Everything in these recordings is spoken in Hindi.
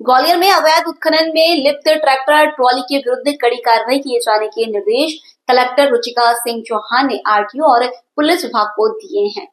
ग्वालियर में अवैध उत्खनन में लिप्त ट्रैक्टर ट्रॉली के विरुद्ध कड़ी कार्रवाई किए जाने के निर्देश कलेक्टर रुचिका सिंह चौहान ने आरटीओ और पुलिस विभाग को दिए हैं।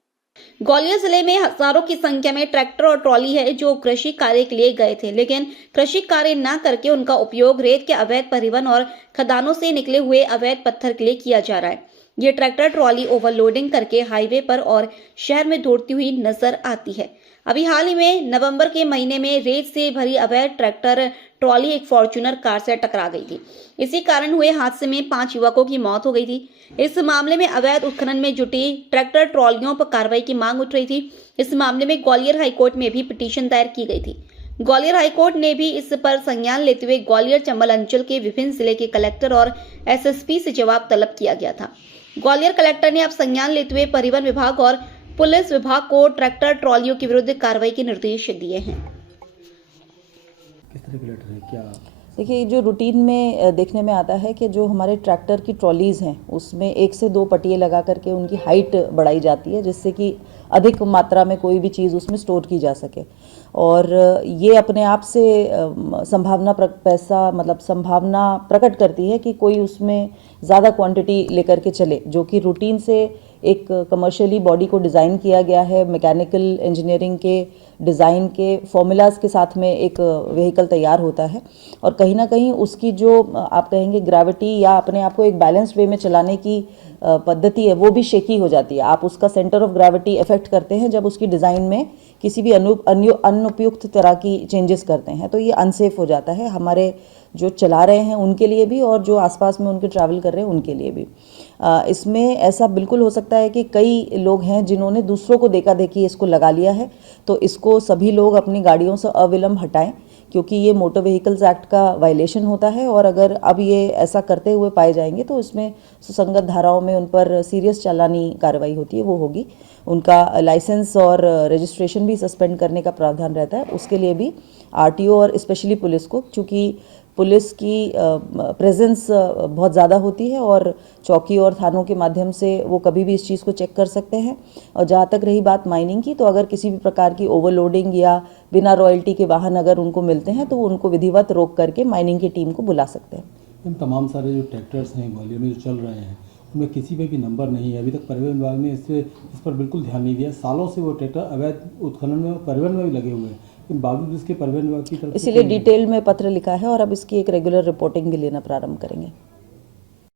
ग्वालियर जिले में हजारों की संख्या में ट्रैक्टर और ट्रॉली है जो कृषि कार्य के लिए गए थे, लेकिन कृषि कार्य न करके उनका उपयोग रेत के अवैध परिवहन और खदानों से निकले हुए अवैध पत्थर के लिए किया जा रहा है। ये ट्रैक्टर ट्रॉली ओवरलोडिंग करके हाईवे पर और शहर में दौड़ती हुई नजर आती है। अभी हाल ही में नवंबर के महीने में रेत से भरी अवैध ट्रैक्टर ट्रॉली एक फॉर्च्यूनर कार से टकरा गई थी। इसी कारण हुए हादसे में 5 युवकों की मौत हो गई थी। इस मामले में अवैध उत्खनन में जुटी ट्रैक्टर ट्रॉलियों पर कार्रवाई की मांग उठ रही थी। इस मामले में ग्वालियर हाईकोर्ट में भी पिटीशन दायर की गई थी। ग्वालियर हाईकोर्ट ने भी इस पर संज्ञान लेते हुए ग्वालियर चंबल अंचल के विभिन्न जिले के कलेक्टर और एसएसपी से जवाब तलब किया गया था। ग्वालियर कलेक्टर ने अब संज्ञान लेते हुए परिवहन विभाग और पुलिस विभाग को ट्रैक्टर ट्रॉलियों के विरुद्ध कार्रवाई के निर्देश दिए हैं। किस तरह के लेटर है क्या? देखिए, जो रूटीन में देखने में आता है कि जो हमारे ट्रैक्टर की ट्रॉलीज़ हैं उसमें 1 से 2 पटिए लगा करके उनकी हाइट बढ़ाई जाती है, जिससे कि अधिक मात्रा में कोई भी चीज़ उसमें स्टोर की जा सके। और ये अपने आप से संभावना प्रकट करती है कि कोई उसमें ज़्यादा क्वांटिटी लेकर के चले, जो कि रूटीन से एक कमर्शियली बॉडी को डिज़ाइन किया गया है, मैकेनिकल इंजीनियरिंग के डिज़ाइन के फॉर्मूलाज के साथ में एक व्हीकल तैयार होता है। और कहीं ना कहीं उसकी जो आप कहेंगे ग्रेविटी या अपने आप को एक बैलेंस्ड वे में चलाने की पद्धति है, वो भी शेकी हो जाती है। आप उसका सेंटर ऑफ ग्रेविटी इफेक्ट करते हैं जब उसकी डिज़ाइन में किसी भी अनुपयुक्त तरह की चेंजेस करते हैं, तो ये अनसेफ हो जाता है हमारे जो चला रहे हैं उनके लिए भी और जो आसपास में उनके ट्रैवल कर रहे हैं उनके लिए भी। इसमें ऐसा बिल्कुल हो सकता है कि कई लोग हैं जिन्होंने दूसरों को देखा देखी इसको लगा लिया है, तो इसको सभी लोग अपनी गाड़ियों से अविलंब हटाएं, क्योंकि ये मोटर व्हीकल्स एक्ट का वायलेशन होता है। और अगर अब ये ऐसा करते हुए पाए जाएंगे तो इसमें सुसंगत धाराओं में उन पर सीरियस चालानी कार्रवाई होती है, वो होगी। उनका लाइसेंस और रजिस्ट्रेशन भी सस्पेंड करने का प्रावधान रहता है। उसके लिए भी आरटीओ और स्पेशली पुलिस को, चूँकि पुलिस की प्रेजेंस बहुत ज़्यादा होती है और चौकी और थानों के माध्यम से वो कभी भी इस चीज़ को चेक कर सकते हैं। और जहाँ तक रही बात माइनिंग की, तो अगर किसी भी प्रकार की ओवरलोडिंग या बिना रॉयल्टी के वाहन अगर उनको मिलते हैं तो उनको विधिवत रोक करके माइनिंग की टीम को बुला सकते हैं। इन तमाम सारे जो ट्रैक्टर्स हैं ग्वालियर में जो चल रहे हैं उनमें किसी पे भी नंबर नहीं है। अभी तक परिवहन विभाग ने इस पर बिल्कुल ध्यान नहीं दिया। सालों से वो ट्रैक्टर अवैध उत्खनन में और परिवहन में भी लगे हुए हैं, लेकिन बावजूद इसके परिवहन विभाग की तरफ इसीलिए डिटेल में पत्र लिखा है और अब इसकी एक रेगुलर रिपोर्टिंग भी लेना प्रारंभ करेंगे।